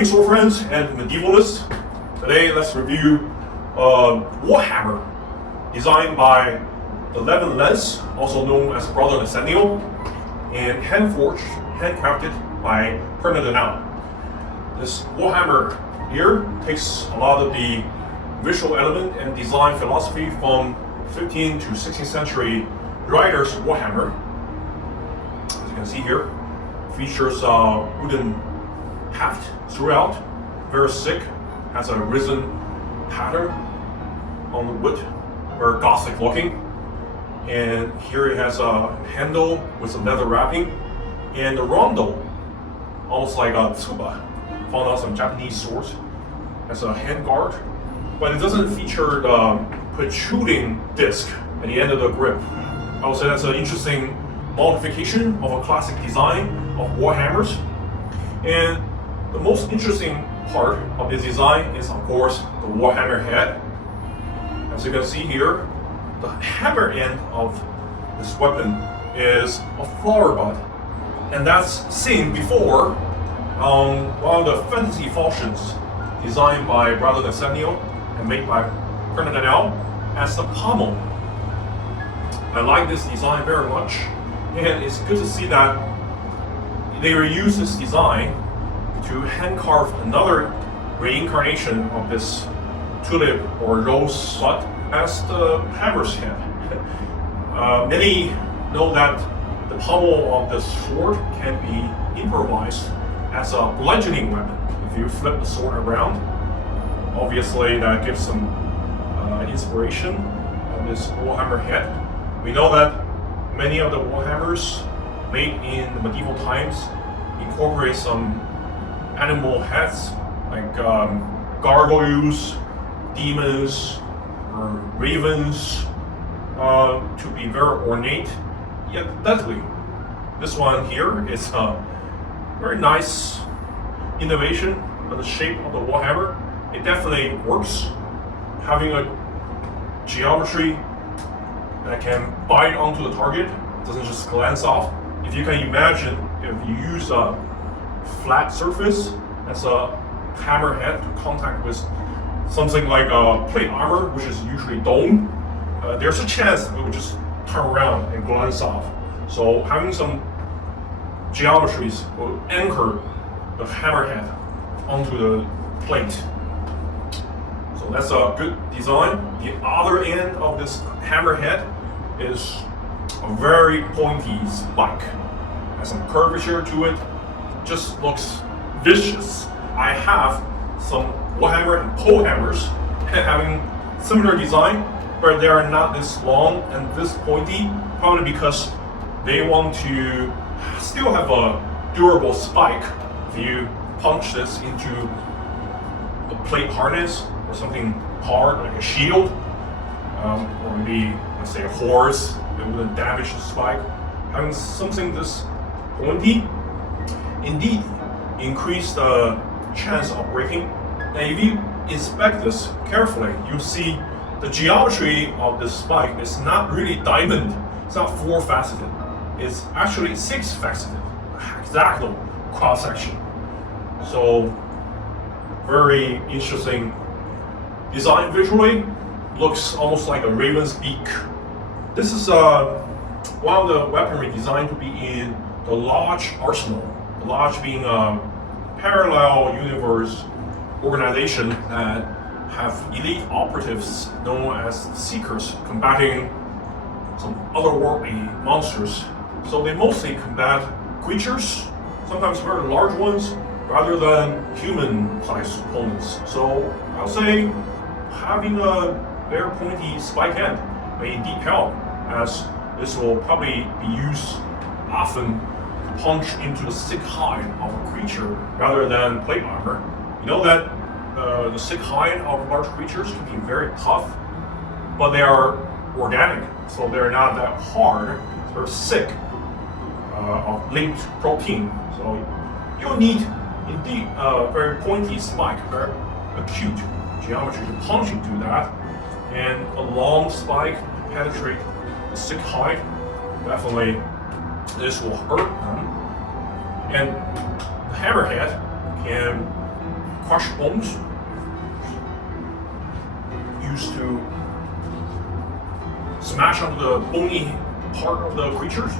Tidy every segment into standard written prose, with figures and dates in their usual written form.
Greetings, old friends and medievalists. Today, let's review Warhammer, designed by the Levin Lance, also known as brother Nathaniel, and hand-forged, handcrafted by Purna Darnal. This Warhammer here takes a lot of the visual element and design philosophy from 15th to 16th century writers' Warhammer. As you can see here, features wooden haft throughout, very thick, has a risen pattern on the wood, very Gothic looking. And here it has a handle with a leather wrapping, and the rondel, almost like a tsuba, found on some Japanese swords, as a handguard, but it doesn't feature the protruding disc at the end of the grip. I would say that's an interesting modification of a classic design of Warhammers. And the most interesting part of this design is, of course, the Warhammer head. As you can see here, the hammer end of this weapon is a flower bud, and that's seen before on one of the fantasy falchions designed by brother Nathaniel and made by Purna Darnal as the pommel. I like this design very much, and it's good to see that they reuse this design to hand carve another reincarnation of this tulip or rose bud as the hammer's head. Many know that the pommel of the sword can be improvised as a bludgeoning weapon if you flip the sword around. Obviously, that gives some inspiration on this Warhammer head. We know that many of the Warhammers made in the medieval times incorporate some animal heads, like gargoyles, demons, or ravens, to be very ornate yet deadly. This one here is a very nice innovation on the shape of the Warhammer. It definitely works, having a geometry that can bite onto the target, doesn't just glance off. If you can imagine, if you use a flat surface as a hammerhead to contact with something like a plate armor, which is usually dome, there's a chance it will just turn around and glance off. So having some geometries will anchor the hammerhead onto the plate. So that's a good design. The other end of this hammerhead is a very pointy spike. Has some curvature to it. Just looks vicious. I have some Warhammer and pole hammers having similar design, but they are not this long and this pointy, probably because they want to still have a durable spike. If you punch this into a plate harness or something hard like a shield, or maybe let's say a horse, it wouldn't damage the spike. Having something this pointy indeed increase the chance of breaking. And if you inspect this carefully, you see the geometry of this spike is not really diamond. It's not four-faceted. It's actually six-faceted, hexagonal cross-section. So very interesting design visually. Looks almost like a raven's beak. This is one of the weaponry designed to be in the Lodge arsenal. The Lodge being a parallel universe organization that have elite operatives known as Seekers combating some otherworldly monsters. So they mostly combat creatures, sometimes very large ones, rather than human-sized opponents. So I'll say having a very pointy spike end may indeed help, as this will probably be used often to punch into the thick hide of a creature rather than plate armor. You know that the thick hide of large creatures can be very tough, but they are organic, so they're not that hard. They're thick of linked protein. So you'll need indeed a very pointy spike, very acute geometry to punch into that, and a long spike to penetrate the thick hide. Definitely this will hurt them. And the hammerhead can crushed bones used to smash up the bony part of the creatures.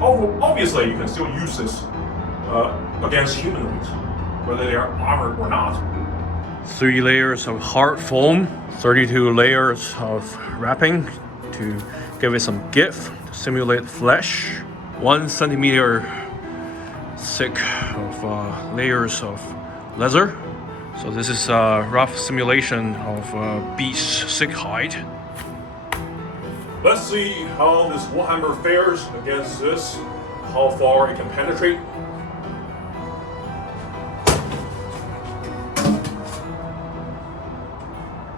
Obviously, you can still use this against humanoids, whether they are armored or not. 3 layers of hard foam, 32 layers of wrapping to give it some give, to simulate flesh. 1 centimeter thick of layers of leather. So this is a rough simulation of beast's thick hide. Let's see how this Warhammer fares against this, how far it can penetrate.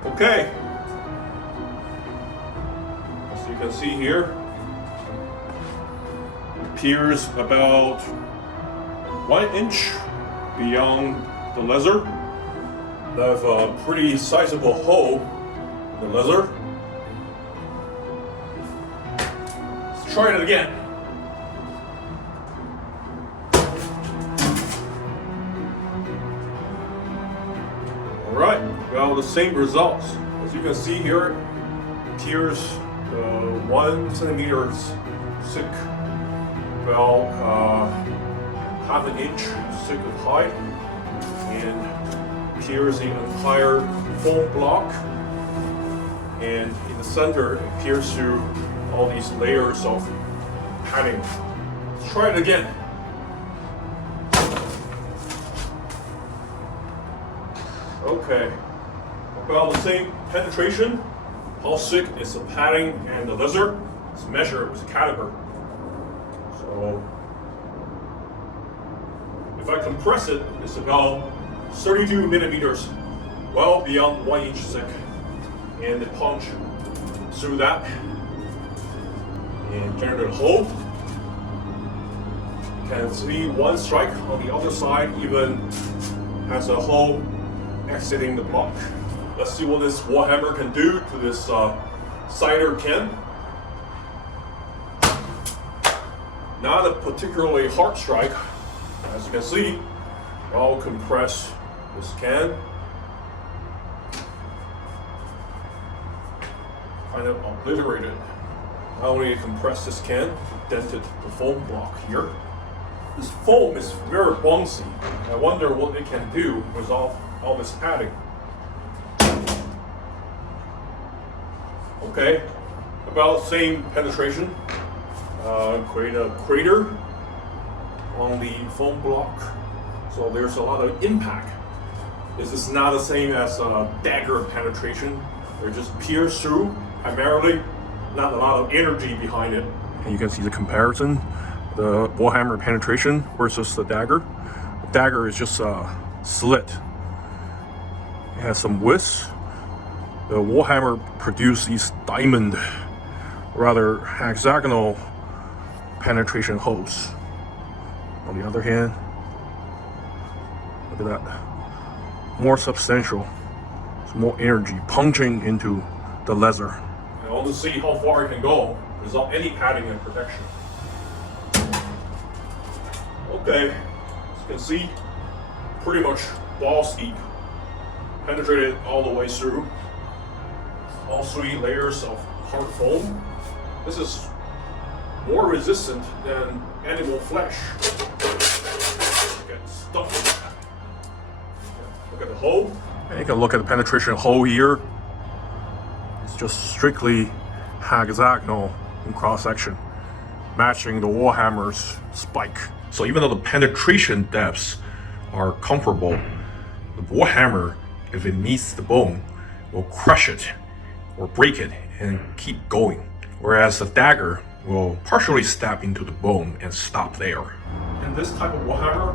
Okay, as you can see here, it appears about 1 inch beyond the leather. They have a pretty sizable hole in the leather. Let's try it again. Alright, well, the same results. As you can see here, it appears 1 centimeter thick, about half an inch thick of hide, and appears the entire foam block, and in the center it appears through all these layers of padding. Let's try it again. Okay, about the same penetration. How thick is the padding and the leather? Let's measure it with a caliper. So if I compress it, it's about 32 millimeters, well beyond 1 inch thick. And the punch through that and generate a hole. You can see 1 strike on the other side even has a hole exiting the block. Let's see what this Warhammer can do to this cider can. Not a particularly hard strike. As you can see, I'll compress this can. Kind of obliterated. Not only compress this can, dented the foam block here. This foam is very bouncy. I wonder what it can do with all this padding. Okay, about same penetration. Create a crater on the foam block. So there's a lot of impact. This is not the same as dagger penetration. They just pierce through, primarily, not a lot of energy behind it. And you can see the comparison, the Warhammer penetration versus the dagger. The dagger is just a slit. It has some width. The Warhammer produced these diamond, rather hexagonal penetration holes. On the other hand, look at that. More substantial. It's more energy punching into the leather. I want to see how far it can go without any padding and protection. Okay, as you can see, pretty much balls deep. Penetrated all the way through. All 3 layers of hard foam. This is more resistant than animal flesh. Get stuck in that. Look at the hole. And you can look at the penetration hole here. It's just strictly hexagonal in cross section, matching the Warhammer's spike. So even though the penetration depths are comparable, the Warhammer, if it meets the bone, will crush it or break it and keep going. Whereas the dagger will partially stab into the bone and stop there. And this type of Warhammer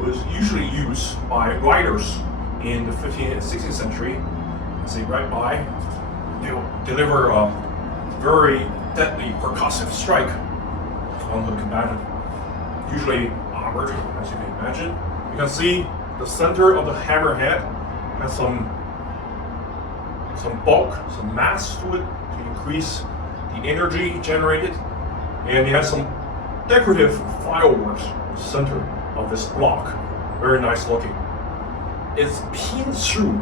was usually used by riders in the 15th and 16th century. As they ride by, they'll deliver a very deadly percussive strike onto the combatant. Usually armored, as you can imagine. You can see the center of the hammerhead has some bulk, some mass to it to increase the energy generated, and it has some decorative fireworks in the center of this block. Very nice looking. is pinned through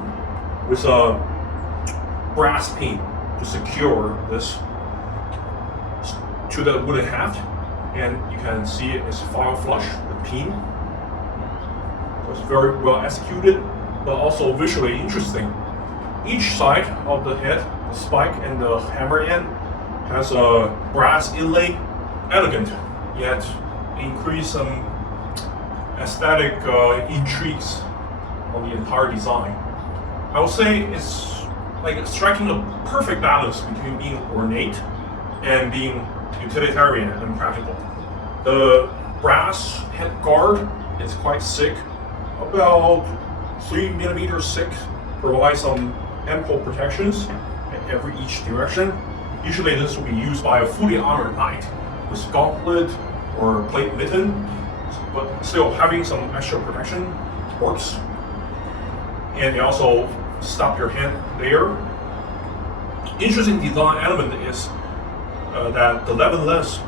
with a brass pin to secure this to the wooden haft, and you can see it is file flush with pin. So it's very well executed, but also visually interesting. Each side of the head, the spike and the hammer end, has a brass inlay, elegant, yet increase some aesthetic intrigues on the entire design. I would say it's like striking a perfect balance between being ornate and being utilitarian and practical. The brass head guard is quite thick, about 3mm thick, provides some ample protections in each direction. Usually this will be used by a fully armored knight with gauntlet or plate mitten, but still having some extra protection works. And they also stop your hand there. Interesting design element is that the Levin Lance,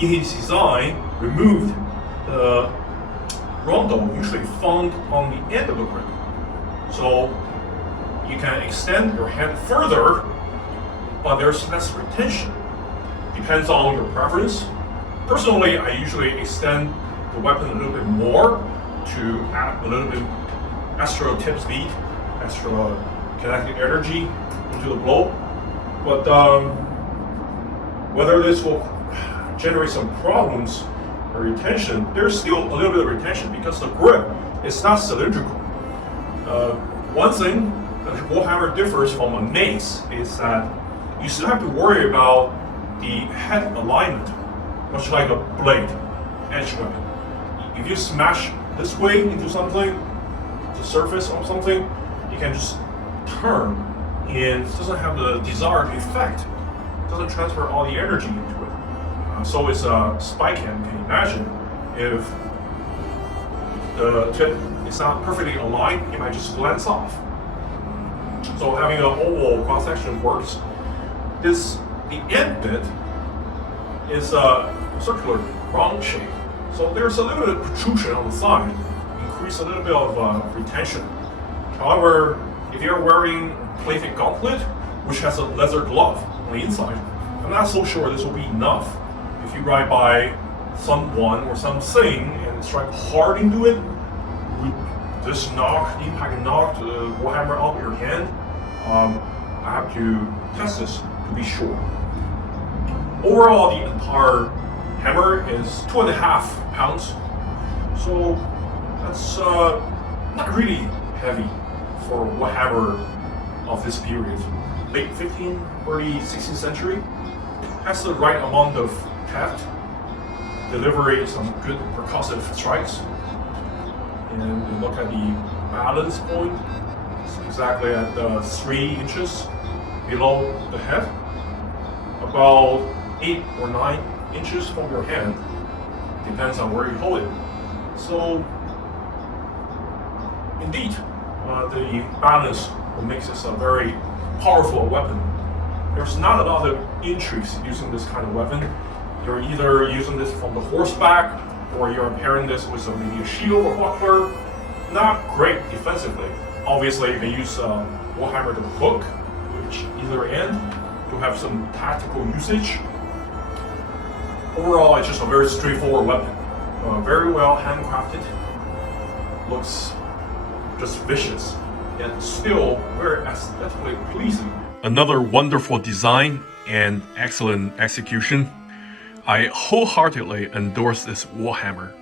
in his design, removed the rondel usually found on the end of the grip. So you can extend your hand further, but there's less retention. Depends on your preference. Personally, I usually extend the weapon a little bit more to add a little bit extra tip speed, extra kinetic energy into the blow. But whether this will generate some problems or retention, there's still a little bit of retention because the grip is not cylindrical. One thing that Warhammer differs from a mace is that you still have to worry about the head alignment, much like a blade, edge weapon. If you smash this way into something, the surface of something, you can just turn and it doesn't have the desired effect. It doesn't transfer all the energy into it. So it's a spike hand. Can you imagine if the tip is not perfectly aligned, it might just glance off. So having an oval cross section works. The end bit is a circular round shape. So there's a little bit of protrusion on the side, increase a little bit of retention. However, if you're wearing plated gauntlet, which has a leather glove on the inside, I'm not so sure this will be enough. If you ride by someone or something and strike hard into it, would this impact knock the Warhammer out of your hand? I have to test this to be sure. Overall, the entire hammer is 2.5 pounds, so that's not really heavy for Warhammer of this period. Late 15th, early 16th century. Has the right amount of heft, delivery some good percussive strikes. And you look at the balance point, it's exactly at 3 inches below the head, about 8 or 9 inches from your hand, depends on where you hold it. So, indeed, the balance makes this a very powerful weapon. There's not a lot of intrigues using this kind of weapon. You're either using this from the horseback, or you're pairing this with maybe a shield or buckler. Not great defensively. Obviously, you can use Warhammer to hook either end to have some tactical usage. Overall, it's just a very straightforward weapon. Very well handcrafted. Looks just vicious, and still very aesthetically pleasing. Another wonderful design and excellent execution. I wholeheartedly endorse this Warhammer.